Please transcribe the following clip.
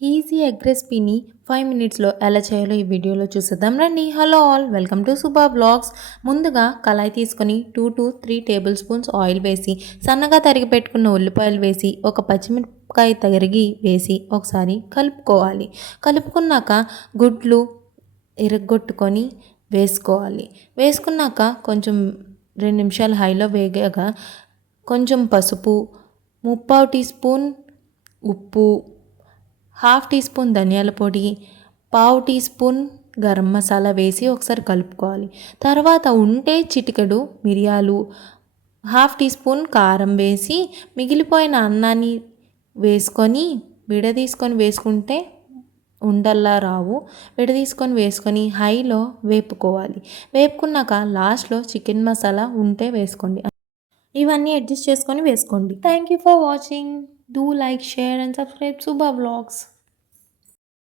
Easy egg రెసిపీని 5 మినిట్స్లో ఎలా చేయాలో ఈ వీడియోలో చూసేద్దాం రండి. Hello all, welcome to Subha blogs. ముందుగా కళాయి తీసుకొని 2 to 3 టేబుల్ స్పూన్స్ ఆయిల్ వేసి, సన్నగా తరిగి పెట్టుకున్న ఉల్లిపాయలు వేసి, ఒక పచ్చిమిరపకాయ తరిగి వేసి ఒకసారి కలుపుకోవాలి. కలుపుకున్నాక గుడ్లు ఇరగ్గొట్టుకొని వేసుకోవాలి. వేసుకున్నాక కొంచెం 2 నిమిషాలు హైలో వేగాక కొంచెం పసుపు, 3/4 టీ స్పూన్ ఉప్పు, హాఫ్ టీ స్పూన్ ధనియాల పొడి, పావు టీ స్పూన్ గరం మసాలా వేసి ఒకసారి కలుపుకోవాలి. తర్వాత ఉంటే చిటికెడు మిరియాలు, హాఫ్ టీ స్పూన్ కారం వేసి మిగిలిపోయిన అన్నాన్ని వేసుకొని విడదీసుకొని వేసుకుంటే ఉండల్లా రావు. వేసుకొని హైలో వేపుకోవాలి. వేపుకున్నాక లాస్ట్లో చికెన్ మసాలా ఉంటే వేసుకోండి. ఇవన్నీ అడ్జస్ట్ చేసుకొని వేసుకోండి. Thank you for watching. Do like, share and subscribe Subha vlogs.